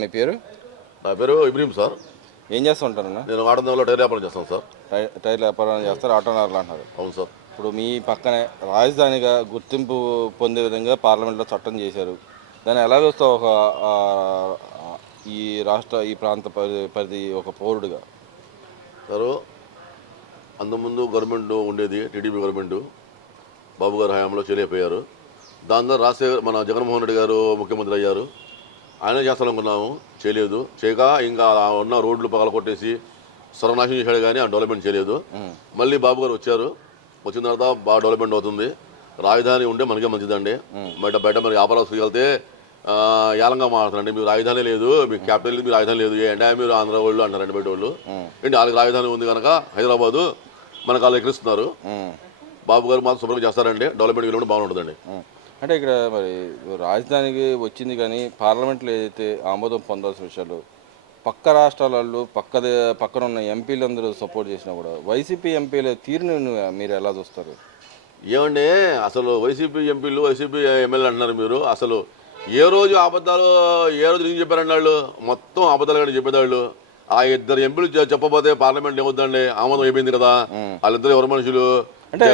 మీ పేరు? నా పేరు ఇబ్రహీం సార్. ఏం చేస్తూ ఉంటారన్న? నేను ఆడందంలో టైర్ వ్యాపారం చేస్తాను సార్. టైర్ల వ్యాపారం చేస్తారు, ఆటోనర్లు అంటారు. అవును సార్. ఇప్పుడు మీ పక్కనే రాజధానిగా గుర్తింపు పొందే విధంగా పార్లమెంట్లో చట్టం చేశారు. దాన్ని ఎలా చూస్తావు ఆ, ఈ ఈ ప్రాంత పరిధి ఒక పౌరుడిగా? సారు అంతకుముందు గవర్నమెంట్ ఉండేది, టీడీపీ గవర్నమెంట్. బాబు గారు హయాంలో చేయలేకపోయారు. దాని ద్వారా మన జగన్మోహన్ రెడ్డి గారు ముఖ్యమంత్రి అయ్యారు. ఆయన చేస్తాలనుకున్నాము, చేయలేదు. చేయక ఇంకా ఉన్న రోడ్లు పగలకొట్టేసి సర్వనాశనం చేశాడు, కానీ ఆ డెవలప్మెంట్ చేయలేదు. మళ్ళీ బాబు గారు వచ్చారు. వచ్చిన తర్వాత బాగా డెవలప్మెంట్ అవుతుంది. రాజధాని ఉంటే మనకే మంచిదండి. బయట మరి వ్యాపారస్తులు వెళ్తే ఏలంగా మాట్లాడుతారండి, మీరు రాజధాని లేదు, మీకు క్యాపిటల్ మీరు రాజధాని లేదు, ఏంటా మీరు ఆంధ్ర వాళ్ళు అంటారండి బయట వాళ్ళు. ఏంటి వాళ్ళకి రాజధాని ఉంది కనుక హైదరాబాదు మనకు వాళ్ళు ఎక్కిస్తున్నారు. బాబు గారు మాత్రం శుభ్రంగా చేస్తారండి. డెవలప్మెంట్ వీళ్ళు బాగుంటుందండి. అంటే ఇక్కడ మరి రాజధానికి వచ్చింది, కానీ పార్లమెంట్లో ఏదైతే ఆమోదం పొందాల్సిన విషయాలు పక్క రాష్ట్రాలలో పక్కన ఉన్న ఎంపీలందరూ సపోర్ట్ చేసినా కూడా వైసీపీ ఎంపీల తీరుని మీరు ఎలా చూస్తారు? ఏమండి, అసలు వైసీపీ ఎంపీలు, వైసీపీ ఎమ్మెల్యేలు అంటున్నారు మీరు. అసలు ఏ రోజు అబద్ధాలు, ఏ రోజు నేను చెప్పారండి వాళ్ళు? మొత్తం అబద్ధాలు కానీ చెప్పేదాళ్ళు. ఆ ఇద్దరు ఎంపీలు చెప్పబోతే పార్లమెంట్ ఏమవుతుందండి? ఆమోదం అయిపోయింది కదా. వాళ్ళిద్దరు ఎవరు మనుషులు? అంటే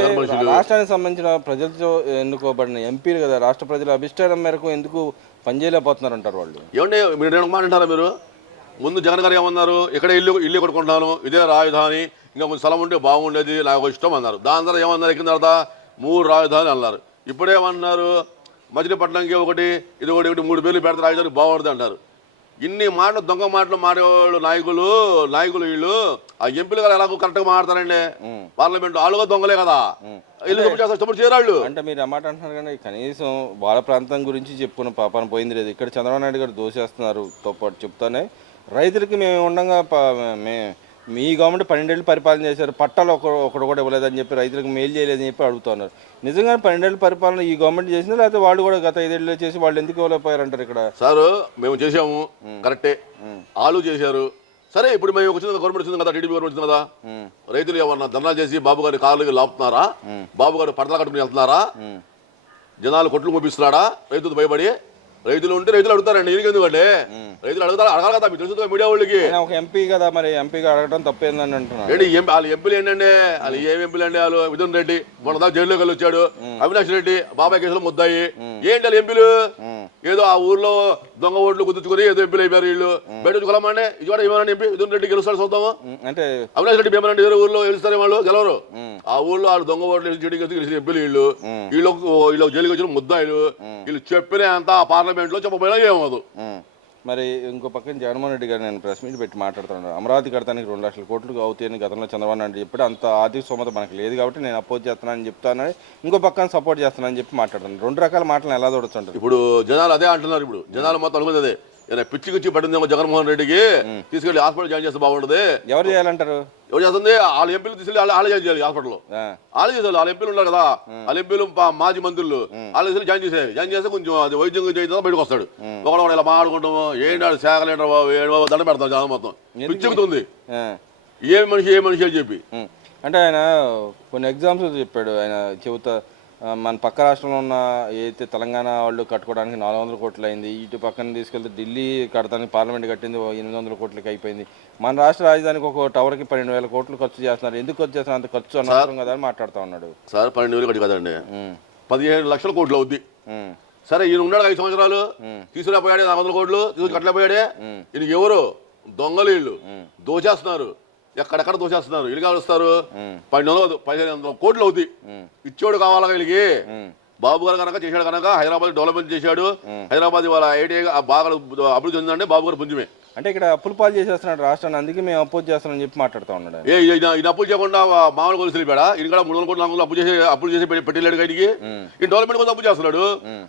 రాష్ట్రానికి సంబంధించిన ప్రజలతో ఎన్నుకోబడిన ఎంపీలు కదా, రాష్ట్ర ప్రజల అభిష్టానం మేరకు ఎందుకు పనిచేయలేకపోతున్నారు అంటారు వాళ్ళు. ఏమండి, మీరు నేను మాట అంటారా? మీరు ముందు జగన్ గారు ఏమన్నారు? ఇక్కడ ఇల్లు కొట్టుకుంటున్నాను, ఇదే రాజధాని, ఇంకా కొంచెం స్థలం ఉంటే బాగుండేది, నాకు ఇష్టం అన్నారు. దాని తర్వాత ఏమన్నారు? ఎక్కిన తర్వాత 3 రాజధాని అన్నారు. ఇప్పుడేమన్నారు? మచిలీపట్నంకి ఒకటి, ఇది ఒకటి, 3 పేర్లు పెడితే రాజధాని బాగుంటుంది అంటారు. ఇన్ని మాటలు, దొంగ మాటలు మాడేవాళ్ళు నాయకులు వీళ్ళు. ఆ ఎంపీలు గారు ఎలాగో కరెక్ట్గా మాట్లాడతారండి. పార్లమెంట్ ఆలుగా దొంగలే కదా, ఇల్లు సపోర్ట్ చేయరాళ్ళు. అంటే మీరు అన్నమాట అంటున్నారు, కానీ కనీసం వాళ్ళ ప్రాంతం గురించి చెప్పుకున్న పాపన పోయింది లేదు. ఇక్కడ చంద్రబాబు నాయుడు గారు దోషేస్తున్నారు తో పాటు చెప్తానే రైతులకి మేము ఉండగా మీ గవర్నమెంట్ 12 ఏళ్ళు పరిపాలన చేశారు, పట్టాలు ఒకటి కూడా ఇవ్వలేదని చెప్పి రైతులకు మేలు చేయలేదని చెప్పి అడుగుతున్నారు. నిజంగా 12 ఏళ్ళు పరిపాలన ఈ గవర్నమెంట్ చేసిందా, లేకపోతే వాళ్ళు కూడా గత 5 ఏళ్ళు చేసి వాళ్ళు ఎందుకు ఇవ్వలేకపోయారంటారు? ఇక్కడ సార్ మేము చేసాము, కరెక్టే, ఆలు చేశారు. సరే, ఇప్పుడు మేము వచ్చింది గవర్నమెంట్ వచ్చింది కదా, టీడీపీ గవర్నమెంట్ వచ్చింది కదా. రైతులు ఏమన్నా ధర్నాలు చేసి బాబు గారి కాళ్ళు లాపుతున్నారా? బాబు గారు పడతలు కట్టుకుని వెళ్తున్నారా? జనాలు కొట్లు పంపిస్తున్నాడా? రైతులు భయపడి రైతులు ఉంటే రైతులు అడుగుతారండి. ఎందుకంటే రైతులు అడగాలి కదా, మీకు తెలుసు మీడియా వాళ్ళకి. ఒక ఎంపీ కదా, మరి ఎంపీగా అడగడం తప్పేందని అంటున్నారు. వాళ్ళ ఎంపీలు ఏంటంటే, వాళ్ళు ఏం ఎంపీలు అండి? వాళ్ళు మిథున్ రెడ్డి మొన్న దాకా జైల్లోకి వెళ్ళి వచ్చాడు. అవినాష్ రెడ్డి బాబాయ్ కేసులో ముద్దాయి. ఏంటి వాళ్ళు ఎంపీలు? ఏదో ఆ ఊర్లో దొంగ ఓట్లు గుర్తుకుని ఏదో ఎంపీలు అయిపోయారు వీళ్ళు. బయట కొలమండి, ఇది కూడా ఏమన్నా ఎంపీ మిథున్ రెడ్డి గెలుస్తాడు చూద్దాము. అంటే అవినాష్ రెడ్డి ఏమన్నా వేరే ఊర్లో గెలుస్తారు, వాళ్ళు గెలవరు. ఆ ఊర్లో వాళ్ళు దొంగ ఓట్లు గెలిచిన ఎంపీలు వీళ్ళు జైలుకి వచ్చిన ముద్దాయిలు. వీళ్ళు చెప్పిన అంతా పార్లమెంట్ లో చెప్పబోయినా ఏమవుదు. మరి ఇంకో పక్కన జగన్మోహన్ రెడ్డి గారు నేను ప్రెస్ మీట్ పెట్టి మాట్లాడుతున్నాను. అమరావతి కడతానికి 2 లక్షల కోట్లు అవుతాయని గతంలో చంద్రబాబు నాయుడు చెప్పాడు. అంత ఆర్థిక స్తోమత మనకు లేదు కాబట్టి నేను అపోజ్ చేస్తున్నానని చెప్తానని, ఇంకో పక్కన సపోర్ట్ చేస్తున్నానని చెప్పి మాట్లాడుతున్నాను. 2 రకాల మాటలను ఎలా చూడొచ్చు? ఇప్పుడు జనాలు అదే అంటున్నారు. ఇప్పుడు జనాలు మొత్తం అనుకున్నదే, పిచ్చి పడిందేమో జగన్మోహన్ రెడ్డికి, తీసుకెళ్లి హాస్పిటల్ జాయిన్ చేస్తే బాగుంటుంది. ఎవరు చేయాలంటారు? ఎవరు చేస్తుంది? వాళ్ళ ఎంపీలు తీసుకెళ్ళి వాళ్ళే జాయిన్ చేయాలి హాస్పిటల్లో. వాళ్ళే చేసేది. వాళ్ళ ఎంపీలు ఉన్నారు కదా, వాళ్ళ ఎంపీలు మాజీ మంత్రులు, వాళ్ళు తీసుకెళ్ళి జాయిన్ చేస్తే కొంచెం అది వైద్యం చేసిన బయటకు వస్తాడు. ఒకడు ఇలా మాట్లాడుకుంటాము, ఏంటి శాఖలేంటారు బాబు, దండ పెడతారు జనం మొత్తం. పిచ్చెక్కుతుంది ఏ మనిషి అని చెప్పి. అంటే ఆయన కొన్ని ఎగ్జాంపుల్స్ చెప్పాడు. ఆయన చెబుతా మన పక్క రాష్ట్రంలో ఉన్న ఏదైతే తెలంగాణ వాళ్ళు కట్టుకోవడానికి 400 కోట్లు అయింది, ఇటు పక్కన తీసుకెళ్తే ఢిల్లీ కడతానికి పార్లమెంట్ కట్టింది 800 కోట్లకి అయిపోయింది. మన రాష్ట్ర రాజధానికి ఒక టవర్కి 12,000 కోట్లు ఖర్చు చేస్తున్నారు. ఎందుకు ఖర్చు చేస్తున్నారు? అంత ఖర్చు అనవసరం కదా అని మాట్లాడుతూ ఉన్నాడు. సార్ 12,000 కట్టి కదండి, 15 లక్షల కోట్లు అవుద్ది. సరే, ఈయన ఉన్నాడు 5 సంవత్సరాలు, తీసుకురాపోయాడే 400 కోట్లు తీసుకు కట్టలేపోయాడే. ఈయన ఎవరు? దొంగలు వీళ్ళు, దోచేస్తున్నారు. ఎక్కడెక్కడ దోచేస్తున్నారు. వీళ్ళు కావలుస్తారు 1500 కోట్లు అవుతాయి. ఇచ్చోడు కావాలా వీళ్ళకి? బాబు గారు కనుక చేశాడు కనుక హైదరాబాద్ డెవలప్మెంట్ చేశాడు. హైదరాబాద్ ఇవాళ ఐటీఐ బాగా అభివృద్ధి చెందిందంటే బాబు గారు పుంజమే. అంటే ఇక్కడ అప్పులు పాలు చేసేస్తున్నాడు రాష్ట్రాన్ని, అందుకే మేము అపోజ్ చేస్తామని చెప్పి మాట్లాడుతూ ఉన్నాడు. ఈయన అప్పులు చేయకుండా మామూలు కొలుసు వెళ్ళిపోయాడా? ఈయన కూడా 300 కోట్ల అప్పులు చేసి పెట్టలేడు గడికి. ఈ డెవలప్మెంట్ కోసం అప్పు చేస్తున్నాడు.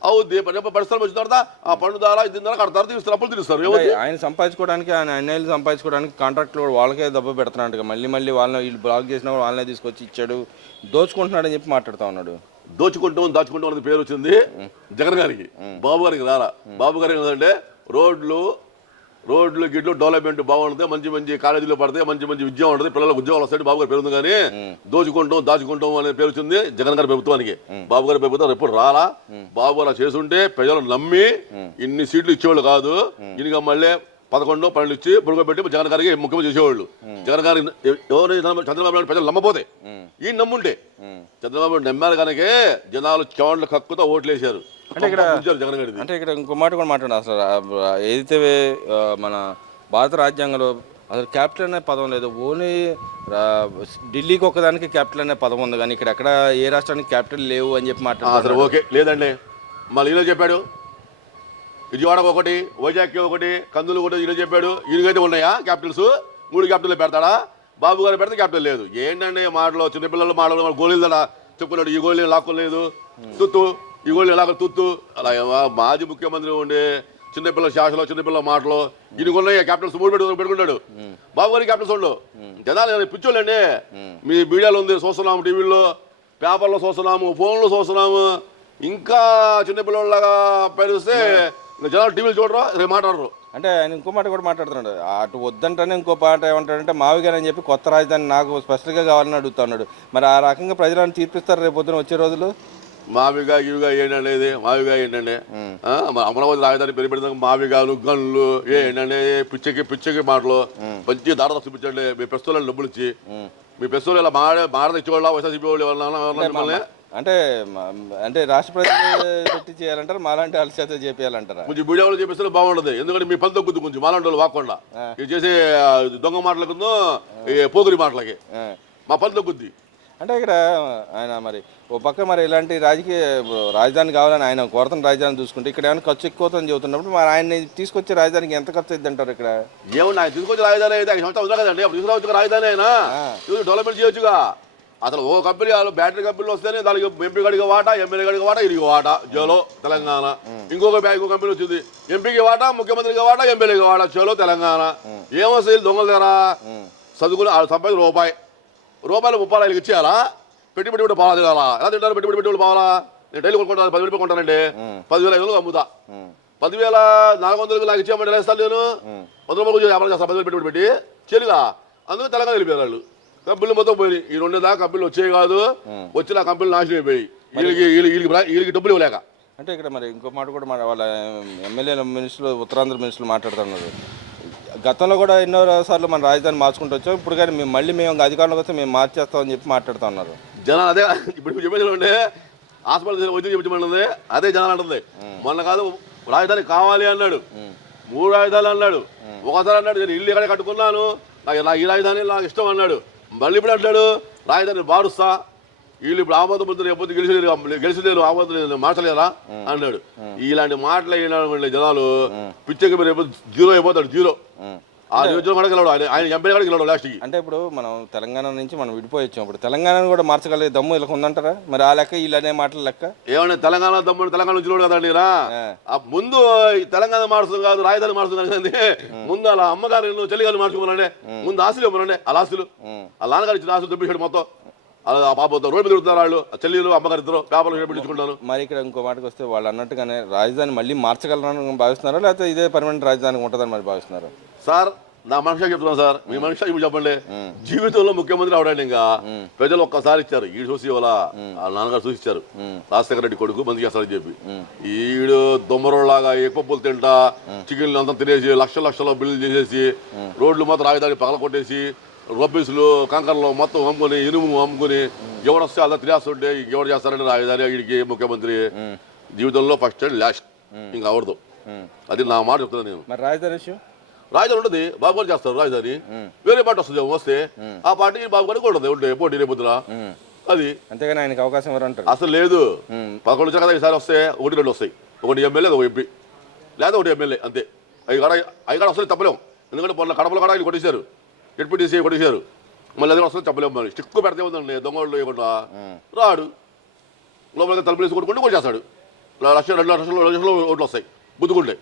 అవుద్ది పరిస్థితులు వచ్చిన తర్వాత ఆ పన్ను ద్వారా ఇది కడతారు, తీస్తారు, అప్పులు తీస్తారు. ఆయన సంపాదించుకోవడానికి, ఆయన అన్యాయాలు సంపాదించుకోవడానికి కాంట్రాక్ట్లు వాళ్ళకే దెబ్బ పెడుతున్నాడు. మళ్ళీ వాళ్ళని వీళ్ళు బ్లాక్ చేసినా వాళ్ళనే తీసుకొచ్చి ఇచ్చాడు, దోచుకుంటున్నాడని చెప్పి మాట్లాడుతూ ఉన్నాడు. దాచుకుంటాం అనే పేరు వచ్చింది జగన్ గారికి, బాబు గారికి రాలా. బాబు గారికి ఏంటంటే రోడ్లు గిడ్లు డెవలప్మెంట్ బాగుంటుంది, మంచి మంచి కాలేజీలో పడితే మంచి మంచి విద్య ఉంటుంది, పిల్లలకు ఉద్యోగాలు వస్తాయి, బాబు గారు పెరుగుతుంది. కానీ దాచుకుంటాం అనే పేరు వచ్చింది జగన్ గారి ప్రభుత్వానికి. బాబు గారి ప్రభుత్వం ఎప్పుడు రాలా. బాబు గారు చేస్తుంటే ప్రజలు నమ్మి ఇన్ని సీట్లు ఇచ్చేవాళ్ళు కాదు. ఇక మళ్ళీ 11, 12 ఇచ్చి పొడుగుపెట్టి జగన్ గారికి ముఖ్యమంత్రి చేసేవాళ్ళు. జగన్ గారికి చంద్రబాబు నాయుడు ప్రజలు నమ్మపోతే, ఈ నమ్ముంటే చంద్రబాబు నాయుడు నమ్మారు కనుక జనాలు చెవండ్ల కక్కుతో ఓట్లు వేశారు. అంటే ఇక్కడ జగన్ గారి అంటే ఇక్కడ ఇంకో మాట కూడా మాట్లాడు. అసలు ఏదైతే మన భారత రాజ్యాంగంలో అసలు క్యాపిటల్ అనే పదం లేదు. ఓన్లీ ఢిల్లీకి ఒక్కదానికి క్యాపిటల్ అనే పదం ఉంది, కానీ ఇక్కడ ఎక్కడ ఏ రాష్ట్రానికి క్యాపిటల్ లేవు అని చెప్పి మాట్లాడారు. ఓకే లేదండి, మళ్ళీ ఈయన చెప్పాడు విజయవాడకు ఒకటి, వైజాగ్కి ఒకటి, కందులు ఒకటి ఈయన చెప్పాడు. ఈయనకైతే ఉన్నాయా క్యాపిటల్స్? 3 క్యాపిటల్ పెడతాడా? బాబు గారు పెడితే క్యాపిటల్ లేదు. ఏంటండి మాటలు, చిన్నపిల్లలు మాటలు, గోళీలు చెప్పుకున్నాడు. ఈ గోళీలు లాక్కోలేదు, తుత్తు, ఈ గోళీలు లాక్క తుత్తు. అలా మాజీ ముఖ్యమంత్రి ఉండే చిన్నపిల్లల శాసలో, చిన్నపిల్లల మాటలు ఈయనకున్నాయి క్యాపిటల్స్. 3 పెట్టుకున్నాడు. బాబు గారి క్యాపిటల్స్ ఉండు. జనాలు పిచ్చోళ్ళండి. మీ మీడియాలో ఉంది, చూస్తున్నాము, టీవీలో పేపర్లో చూస్తున్నాము, ఫోన్లో చూస్తున్నాము. ఇంకా చిన్నపిల్లలాగా పరిస్తే జనాలు టీవీలు చూడరు, రేపు మాట్లాడరు. అంటే ఆయన ఇంకో మాట కూడా మాట్లాడుతున్నాడు. అటు వద్దంటేనే ఇంకో మాట ఏమంటాడంటే మావిగా అని చెప్పి కొత్త రాజధాని నాకు స్పెషల్గా కావాలని అడుగుతున్నాడు. మరి ఆ రకంగా ప్రజలను తీర్పిస్తారు రేపు పొద్దున వచ్చే రోజులు? మావిగా ఇవిగా ఏంటండి, మావిగా ఏంటండి, అమరావతి రాజధాని పెరిపెడతాం మావిగాలు గన్లు ఏంటండి, పిచ్చకి మాటలు మంచి దాడత చూపించండి. మీ ప్రస్తుతాలను డబ్బులు ఇచ్చి మీ ప్రస్తుతం ఇలా మాడ ఇచ్చేవాళ్ళ వైఎస్ఆర్సీపీ వాళ్ళు అంటే అంటే రాష్ట్ర ప్రజలు పెట్టి చేయాలంటారు, మాలాంటి వాళ్ళ చేత చేయాలంటారా? కొంచెం మీడియాలో చేపిస్తే బాగుంటుంది. ఎందుకంటే మీ పని తగ్గుద్ది కొంచెం మాలాంటి వాళ్ళు వాకుండా. ఇది చేసే దొంగ మాటలకు పోగురి మాటలకి మా పని తగ్గుద్ది. అంటే ఇక్కడ ఆయన మరి ఓ పక్క మరి ఇలాంటి రాజధాని కావాలని ఆయన కోరుతున్న రాజధాని చూసుకుంటే ఇక్కడ ఏమైనా ఖర్చు ఎక్కువ అవుతుందని చెబుతున్నప్పుడు మరి ఆయన తీసుకొచ్చే రాజధానికి ఎంత ఖర్చు అయింది అంటారు? ఇక్కడ ఏమన్నా ఆయన తీసుకొచ్చే రాజధాని అయితే 5 సంవత్సరాలు ఉందా కదండి, అప్పుడు తీసుకురావచ్చు రాజధాని అయినా డెవలప్మెంట్ చేయొచ్చుగా. అసలు ఓ కంపెనీ బ్యాటరీ కంపెనీలు వస్తేనే దానికి ఎంపీ గడికి వాటా, ఎమ్మెల్యే గడికి వాటా, ఇడికి వాటా చలో తెలంగాణ. ఇంకొక కంపెనీ వచ్చింది, ఎంపీకి వాటా, ముఖ్యమంత్రికి వాటా, ఎమ్మెల్యేకి వాటా, చలో తెలంగాణ. ఏమొస్తాయి దొంగల దగ్గర చదువుకుని సంపాదించి రూపాయలు 30 ఇచ్చేయాలా? పెట్టి పాలా తినాలా? ఎలా తింటారు? పెట్టి పాలా? నేను డైలీ కొనుక్కుంటాను, 10 రూపాయలు కొంటానండి, 10,500 అమ్ముతా. 10,400 నాకు ఇచ్చేయమంటే వేస్తాను నేను. 100 రూపాయలు వ్యాపారం చేస్తాను, 10,000 పెట్టి చేరుగా. అందుకే తెలంగాణ వెళ్ళిపోయారు వాళ్ళు. కంపెనీలు మొత్తం పోయి ఈ 2 దాకా కంపెనీలు వచ్చాయి కాదు, వచ్చిన కంపెనీలు నాశనం అయిపోయి వీళ్ళకి డబ్బులు ఇవ్వలేక. అంటే ఇక్కడ మరి ఇంకో మాట కూడా వాళ్ళ ఎమ్మెల్యేల మినిస్టర్లు, ఉత్తరాంధ్ర మినిస్టర్లు మాట్లాడుతున్నారు. గతంలో కూడా ఎన్నో సార్లు మన రాజధాని మార్చుకుంటూ వచ్చాం, ఇప్పుడు కానీ మేము అధికారంలోకి వస్తే మేము మార్చేస్తామని చెప్పి మాట్లాడుతూ ఉన్నారు జనాలు. అదే ఇప్పుడు చెప్పేది హాస్పిటల్ వైద్యం చెప్పమన్నది అదే జనాలు అంటుంది. మొన్న కాదు రాజధాని కావాలి అన్నాడు, 3 రాజధానులు అన్నాడు, ఒకసారి అన్నాడు నేను ఇల్లు ఎక్కడ కట్టుకున్నాను, నాకు ఈ రాజధాని నాకు ఇష్టం అన్నాడు. మళ్ళీ ఇప్పుడు అంటాడు రాజధాని మారుస్తా, వీళ్ళు ఇప్పుడు ఆమోదం ఎప్పుడు గెలిచలేరు, ఆమోదం మార్చలేరా అన్నాడు. ఇలాంటి మాటలు అయిన జనాలు పిచ్చకి రేపు 0 అయిపోతాడు, 0. ఆ నియోజకవర్గం కూడా గెలవడు, ఆయన ఎంపీ కూడా గెలవడు లాస్ట్కి. అంటే ఇప్పుడు మనం తెలంగాణ నుంచి మనం విడిపోయొచ్చాం, ఇప్పుడు తెలంగాణను కూడా మార్చగలిగే దమ్ము ఇలా ఉందంటారా? మరి ఆ లెక్క వీళ్ళనే మాటల లెక్క ఏమన్నా తెలంగాణ దమ్ము తెలంగాణ నుంచి కదండి ముందు తెలంగాణ మార్చడం కాదు రాజధాని మార్చడం కదండి. ముందు అలా అమ్మగారు చెల్లిగారు మార్చుకోవాలండి, ముందు ఆస్తులు ఇవ్వనండి. అలా ఆస్తులు ఆ నాన్నగారు ఇచ్చిన ఆస్తులు దెబ్బేసాడు మొత్తం. ఆ పాప రోడ్డు మీద తిరుగుతున్నారు వాళ్ళు, చెల్లెలు అమ్మగారు ఇద్దరు పేపర్లు పెట్టించుకుంటాను. మరి ఇక్కడ ఇంకో మాటకు వస్తే వాళ్ళు అన్నట్టుగానే రాజధాని మళ్ళీ మార్చగలరని భావిస్తున్నారా, లేకపోతే ఇదే పర్మనెంట్ రాజధాని ఉంటుందని మరి భావిస్తున్నారు? సార్ నా మనిషిగా చెప్తున్నాను సార్, మీ మనిషి ఇప్పుడు చెప్పండి. జీవితంలో ముఖ్యమంత్రి అవడానికి ఇంకా ప్రజలు ఒక్కసారి ఇచ్చారు, ఈడు చూసి ఇవ్వాల వాళ్ళ నాన్నగారు చూసి ఇచ్చారు, రాజశేఖర రెడ్డి కొడుకు మంది చేస్తారని చెప్పి. ఈడు దొమ్మరోలాగా ఎక్కువ తింటా చికెన్లు అంతా తినేసి లక్షల బిల్లులు చేసేసి రోడ్లు మొత్తం రాజధాని పగల కొట్టేసి రబ్బీసులు కంకర్లు మొత్తం అమ్ముకొని ఇనుము అమ్ముకొని ఎవరు వస్తే అలా తినేస్తుంటే ఎవరు చేస్తారంటే రాజధాని వీడికి ముఖ్యమంత్రి జీవితంలో ఫస్ట్ అండ్ లాస్ట్ ఇంకా అవడదు. అది నా మాట చెప్తున్నాను నేను. మరి రాజధాని విషయం రాజధాని ఉంటుంది, బాబు గారు చేస్తారు రాజధాని, వేరే పార్టీ వస్తుంది వస్తే ఆ పార్టీ బాబు గారికి ఉంటుంది ఉంటే పోటీ రేపొద్దున అది. అంతేగాని ఆయనకి అవకాశం ఎవరంటారు? అసలు లేదు. 11 కదా ఈసారి వస్తే 1-2 వస్తాయి, 1 ఎమ్మెల్యే 1 ఎంపీ లేదా 1 ఎమ్మెల్యే అంతే. అవి కాడ వస్తుంది తప్పలేము, ఎందుకంటే మొన్న కడపల కాడ వీళ్ళు కొట్టేశారు, డిప్యూటీసీ కొట్టేశారు, మళ్ళీ అది వస్తుంది చెప్పలేము. మరి స్టిక్కు పెడితే ఉందండి దొంగలు లేకుండా రాడు, లోపలికి తలుపులేసి కొట్టుకుంటూ కూడా చేస్తాడు. 1,00,000 2 లక్షలు ఓట్లు వస్తాయి బుద్దుకుంటే.